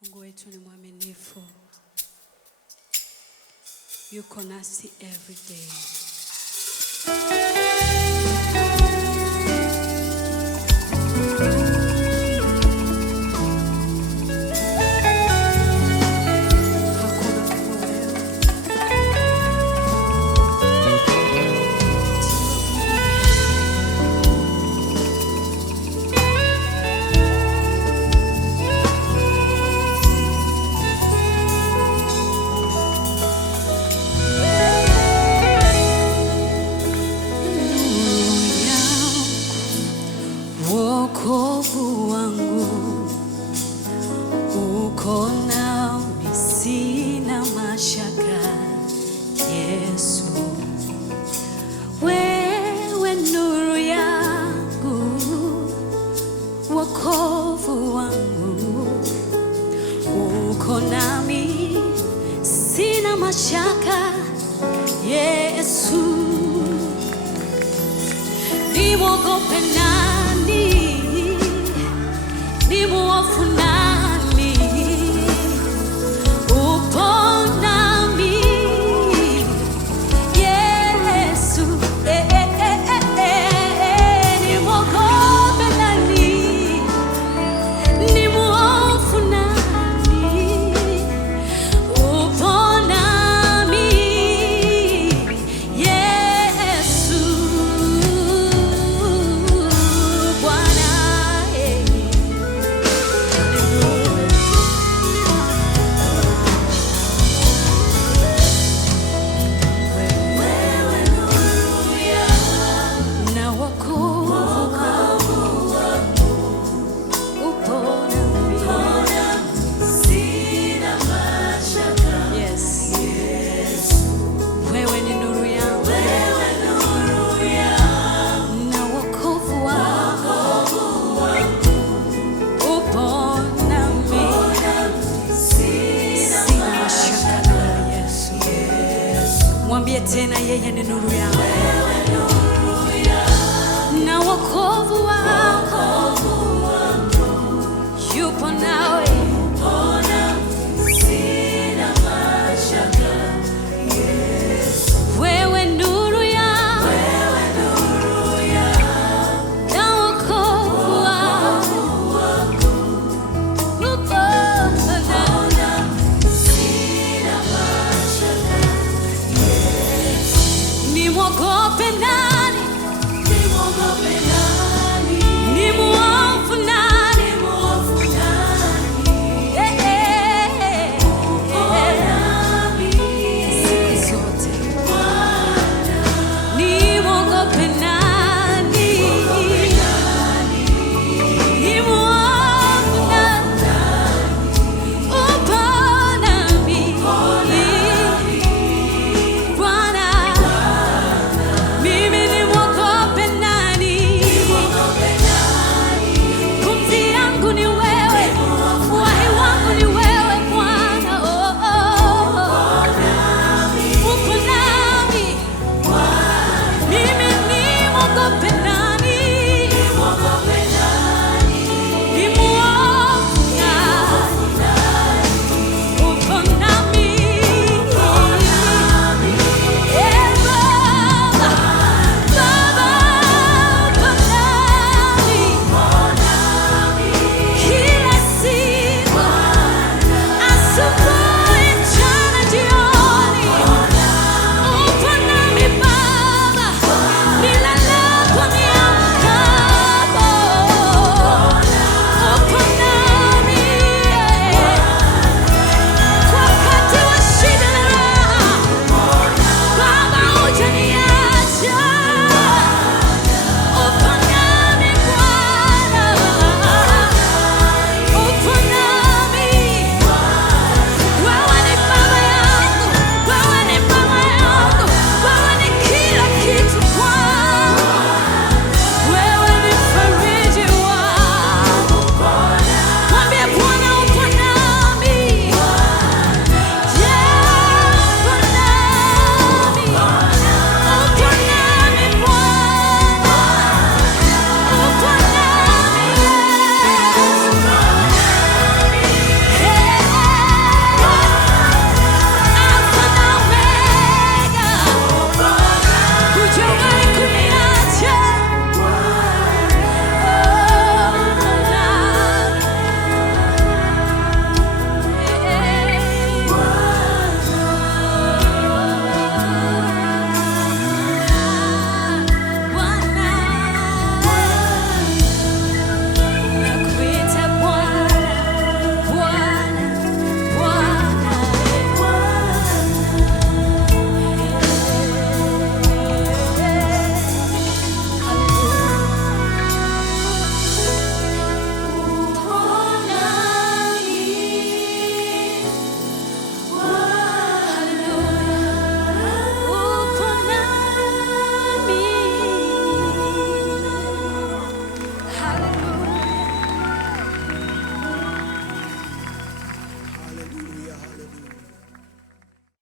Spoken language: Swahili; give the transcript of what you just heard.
Mungu wetu ni mwaminifu. Yuko nasi every day. Wokovu wangu uko nami, sina mashaka. Yesu, wewe nuru yangu, wokovu wangu uko nami, sina mashaka. Yesu, nimwogope nani? Ni mwofu nani? Upo nami Yesu. Ni mwogope nani? Ni mwofu nani? Upo nami Yesu. Bwana mwambie tena, yeye ni nuru yangu na wokovu wako, yupo nawe, sina mashaka. Wewe nuru yangu na wokovu wako, yupo nawe, sina mashaka. Ni mwokovu haleluya.